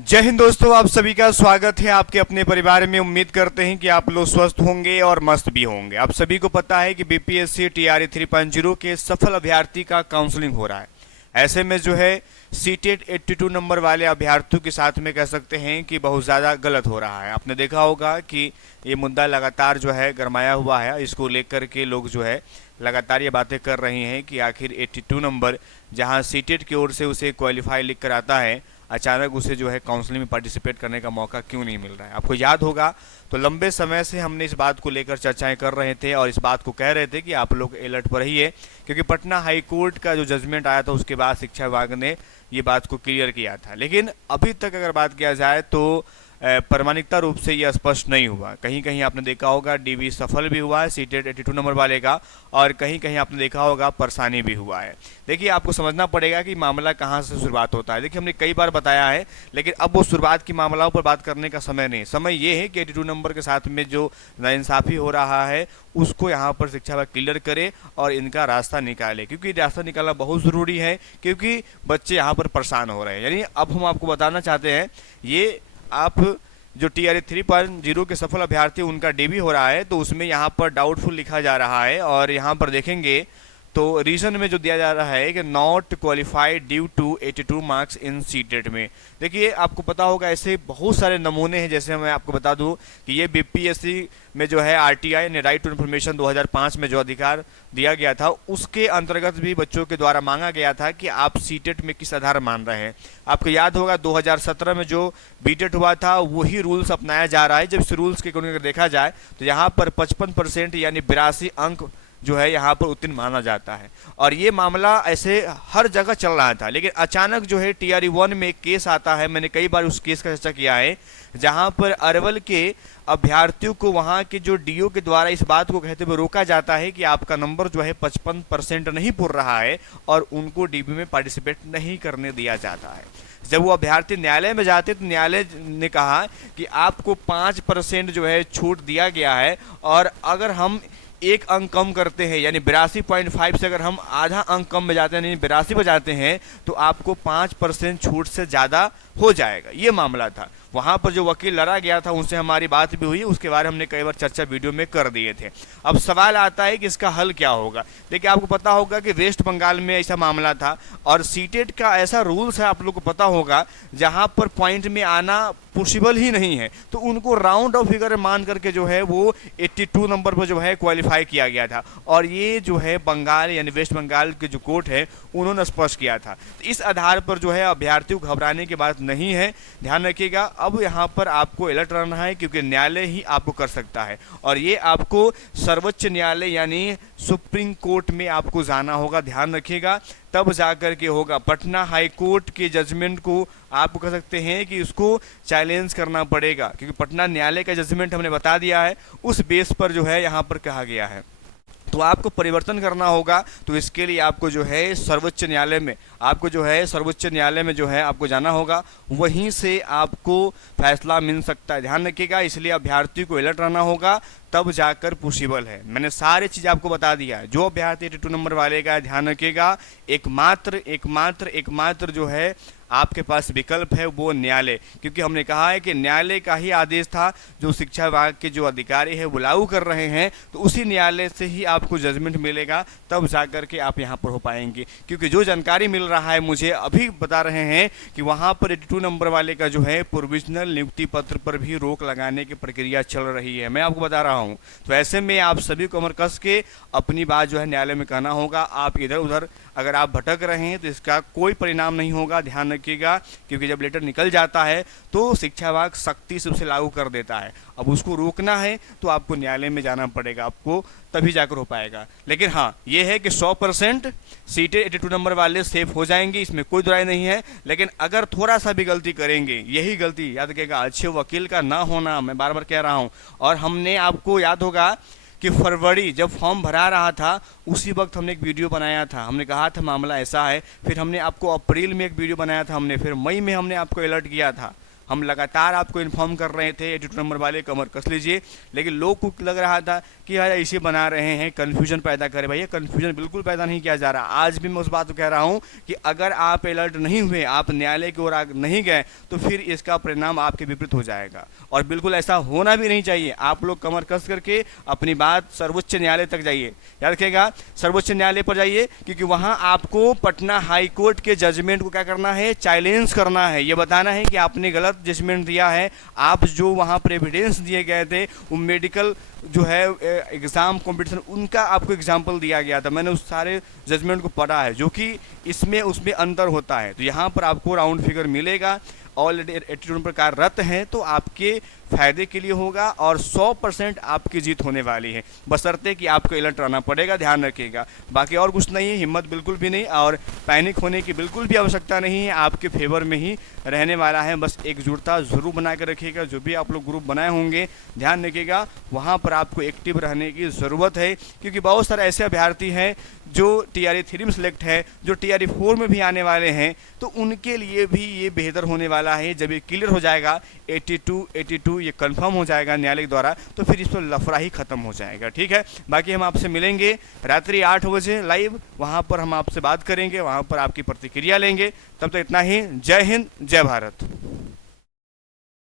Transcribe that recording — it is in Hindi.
जय हिंद दोस्तों, आप सभी का स्वागत है आपके अपने परिवार में। उम्मीद करते हैं कि आप लोग स्वस्थ होंगे और मस्त भी होंगे। आप सभी को पता है कि बीपीएससी टीआरई 3.0 के सफल अभ्यर्थी का काउंसलिंग हो रहा है। ऐसे में जो है सीटेट 82 नंबर वाले अभ्यर्थियों के साथ में कह सकते हैं कि बहुत ज़्यादा गलत हो रहा है। आपने देखा होगा कि ये मुद्दा लगातार जो है गरमाया हुआ है। इसको लेकर के लोग जो है लगातार ये बातें कर रहे हैं कि आखिर 82 नंबर जहां सीटेट की ओर से उसे क्वालिफाई लिख कर आता है, अचानक उसे जो है काउंसलिंग में पार्टिसिपेट करने का मौका क्यों नहीं मिल रहा है। आपको याद होगा तो लंबे समय से हमने इस बात को लेकर चर्चाएं कर रहे थे और इस बात को कह रहे थे कि आप लोग अलर्ट पर रहिए, क्योंकि पटना हाई कोर्ट का जो जजमेंट आया था उसके बाद शिक्षा विभाग ने ये बात को क्लियर किया था। लेकिन अभी तक अगर बात किया जाए तो प्रामाणिकता रूप से यह स्पष्ट नहीं हुआ। कहीं कहीं आपने देखा होगा डीवी सफल भी हुआ है सीटेट 82 नंबर वाले का, और कहीं कहीं आपने देखा होगा परेशानी भी हुआ है। देखिए, आपको समझना पड़ेगा कि मामला कहाँ से शुरुआत होता है। देखिए, हमने कई बार बताया है, लेकिन अब वो शुरुआत की मामलों पर बात करने का समय नहीं। समय ये है कि 82 नंबर के साथ में जो नाइंसाफ़ी हो रहा है उसको यहाँ पर शिक्षा विभाग क्लियर करे और इनका रास्ता निकाले, क्योंकि रास्ता निकालना बहुत ज़रूरी है, क्योंकि बच्चे यहाँ पर परेशान हो रहे हैं। यानी अब हम आपको बताना चाहते हैं, ये आप जो टीआरई 3.0 के सफल अभ्यर्थी उनका डीबी हो रहा है तो उसमें यहाँ पर डाउटफुल लिखा जा रहा है, और यहाँ पर देखेंगे तो रीजन में जो दिया जा रहा है कि not qualified due to 82 marks in CTET में। देखिए, आपको पता होगा ऐसे बहुत सारे नमूने हैं। जैसे मैं आपको बता दूं कि ये बीपीएससी में जो है आरटीआई ने राइट टू इन्फॉर्मेशन 2005 में जो अधिकार दिया गया था उसके अंतर्गत भी बच्चों के द्वारा मांगा गया था कि आप सीटेट में किस आधार मान रहे हैं। आपको याद होगा 2017 में जो बीटेट हुआ था वही रूल्स अपनाया जा रहा है। जब इस रूल्स के अगर देखा जाए तो यहाँ पर 55% यानी 82 अंक जो है यहाँ पर उत्तीर्ण माना जाता है, और ये मामला ऐसे हर जगह चल रहा था। लेकिन अचानक जो है टीआरई 1 में एक केस आता है, मैंने कई बार उस केस का चर्चा किया है, जहाँ पर अरवल के अभ्यर्थियों को वहाँ के जो डीओ के द्वारा इस बात को कहते हुए रोका जाता है कि आपका नंबर जो है 55% नहीं पूर रहा है, और उनको डीबी में पार्टिसिपेट नहीं करने दिया जाता है। जब वो अभ्यर्थी न्यायालय में जाते तो न्यायालय ने कहा कि आपको 5% जो है छूट दिया गया है, और अगर हम एक अंक कम करते हैं यानी 82.5 से अगर हम आधा अंक कम में जाते हैं यानी 82 पे जाते हैं तो आपको 5% छूट से ज़्यादा हो जाएगा। ये मामला था। वहाँ पर जो वकील लड़ा गया था उनसे हमारी बात भी हुई, उसके बारे में हमने कई बार चर्चा वीडियो में कर दिए थे। अब सवाल आता है कि इसका हल क्या होगा। देखिए, आपको पता होगा कि वेस्ट बंगाल में ऐसा मामला था, और सीटेट का ऐसा रूल्स है आप लोग को पता होगा, जहाँ पर पॉइंट में आना पॉसिबल ही नहीं है तो उनको राउंड ऑफ फिगर मान करके जो है वो 82 नंबर पर जो है क्वालिफाई किया गया था, और ये जो है बंगाल यानी वेस्ट बंगाल के जो कोर्ट है उन्होंने स्पष्ट किया था। तो इस आधार पर जो है अभ्यर्थियों को घबराने की बात नहीं है। ध्यान रखिएगा, अब यहाँ पर आपको अलर्ट रहना है, क्योंकि न्यायालय ही आपको कर सकता है, और ये आपको सर्वोच्च न्यायालय यानी सुप्रीम कोर्ट में आपको जाना होगा। ध्यान रखिएगा, तब जाकर के होगा। पटना हाई कोर्ट के जजमेंट को आप कह सकते हैं कि उसको चैलेंज करना पड़ेगा, क्योंकि पटना न्यायालय का जजमेंट हमने बता दिया है, उस बेस पर जो है यहाँ पर कहा गया है। तो आपको परिवर्तन करना होगा, तो इसके लिए आपको जो है सर्वोच्च न्यायालय में जो है आपको जाना होगा, वहीं से आपको फैसला मिल सकता है। ध्यान रखिएगा, इसलिए अभ्यर्थी को अलर्ट रहना होगा, तब जाकर पॉसिबल है। मैंने सारी चीज़ आपको बता दिया है। जो अभ्यर्थी 82 नंबर वाले का ध्यान रखिएगा, एकमात्र जो है आपके पास विकल्प है वो न्यायालय, क्योंकि हमने कहा है कि न्यायालय का ही आदेश था जो शिक्षा विभाग के जो अधिकारी है वो लागू कर रहे हैं, तो उसी न्यायालय से ही आपको जजमेंट मिलेगा, तब जाकर के आप यहाँ पर हो पाएंगे। क्योंकि जो जानकारी मिल रहा है मुझे अभी बता रहे हैं कि वहाँ पर 82 नंबर वाले का जो है प्रोविजनल नियुक्ति पत्र पर भी रोक लगाने की प्रक्रिया चल रही है, मैं आपको बता रहा हूँ। तो ऐसे में आप सभी को कमर कस के अपनी बात जो है न्यायालय में कहना होगा। आप इधर उधर अगर आप भटक रहे हैं तो इसका कोई परिणाम नहीं होगा। ध्यान रखिएगा, क्योंकि जब लेटर निकल जाता है तो शिक्षा विभाग सख्ती से उसे लागू कर देता है। अब उसको रोकना है तो आपको न्यायालय में जाना पड़ेगा, आपको तभी जाकर हो पाएगा। लेकिन हाँ, ये है कि 100% सीटें 82 नंबर वाले सेफ हो जाएंगे, इसमें कोई दुराई नहीं है। लेकिन अगर थोड़ा सा भी गलती करेंगे, यही गलती याद रखिएगा, अच्छे वकील का ना होना, मैं बार बार कह रहा हूँ। और हमने आपको याद होगा कि फरवरी जब फॉर्म भरा रहा था उसी वक्त हमने एक वीडियो बनाया था, हमने कहा था मामला ऐसा है। फिर हमने आपको अप्रैल में एक वीडियो बनाया था हमने, फिर मई में हमने आपको अलर्ट किया था। हम लगातार आपको इन्फॉर्म कर रहे थे 82 नंबर वाले कमर कस लीजिए, लेकिन लोग को लग रहा था कि यार इसे बना रहे हैं, कन्फ्यूजन पैदा करे। भैया कन्फ्यूजन बिल्कुल पैदा नहीं किया जा रहा। आज भी मैं उस बात को कह रहा हूँ कि अगर आप अलर्ट नहीं हुए, आप न्यायालय की ओर नहीं गए, तो फिर इसका परिणाम आपके विपरीत हो जाएगा, और बिल्कुल ऐसा होना भी नहीं चाहिए। आप लोग कमर कस करके अपनी बात सर्वोच्च न्यायालय तक जाइए, याद रखिएगा सर्वोच्च न्यायालय पर जाइए, क्योंकि वहां आपको पटना हाई कोर्ट के जजमेंट को क्या करना है, चैलेंज करना है। ये बताना है कि आपने गलत जजमेंट दिया है। आप जो वहां पर एविडेंस दिए गए थे, वो मेडिकल जो है एग्ज़ाम कंपटीशन, उनका आपको एग्जाम्पल दिया गया था। मैंने उस सारे जजमेंट को पढ़ा है, जो कि इसमें उसमें अंतर होता है। तो यहाँ पर आपको राउंड फिगर मिलेगा। ऑलरेडी 82 पर कार्यरत हैं, तो आपके फायदे के लिए होगा और 100% आपकी जीत होने वाली है, बशर्ते कि आपको अलर्ट रहना पड़ेगा, ध्यान रखिएगा। बाकी और कुछ नहीं है, हिम्मत बिल्कुल भी नहीं और पैनिक होने की बिल्कुल भी आवश्यकता नहीं है। आपके फेवर में ही रहने वाला है। बस एकजुटता जरूर बना कर रखिएगा। जो भी आप लोग ग्रुप बनाए होंगे, ध्यान रखिएगा वहाँ पर आपको एक्टिव रहने की ज़रूरत है, क्योंकि बहुत सारे ऐसे अभ्यर्थी हैं जो TRA 3 में सेलेक्ट है, जो TRA 4 में भी आने वाले हैं, तो उनके लिए भी ये बेहतर होने वाला है। जब ये क्लियर हो जाएगा 82 ये कंफर्म हो जाएगा न्यायालय द्वारा, तो फिर इस पर लफड़ा ही खत्म हो जाएगा। ठीक है, बाकी हम आपसे मिलेंगे रात्रि 8 बजे लाइव, वहाँ पर हम आपसे बात करेंगे, वहाँ पर आपकी प्रतिक्रिया लेंगे। तब तक इतना ही। जय हिंद, जय भारत।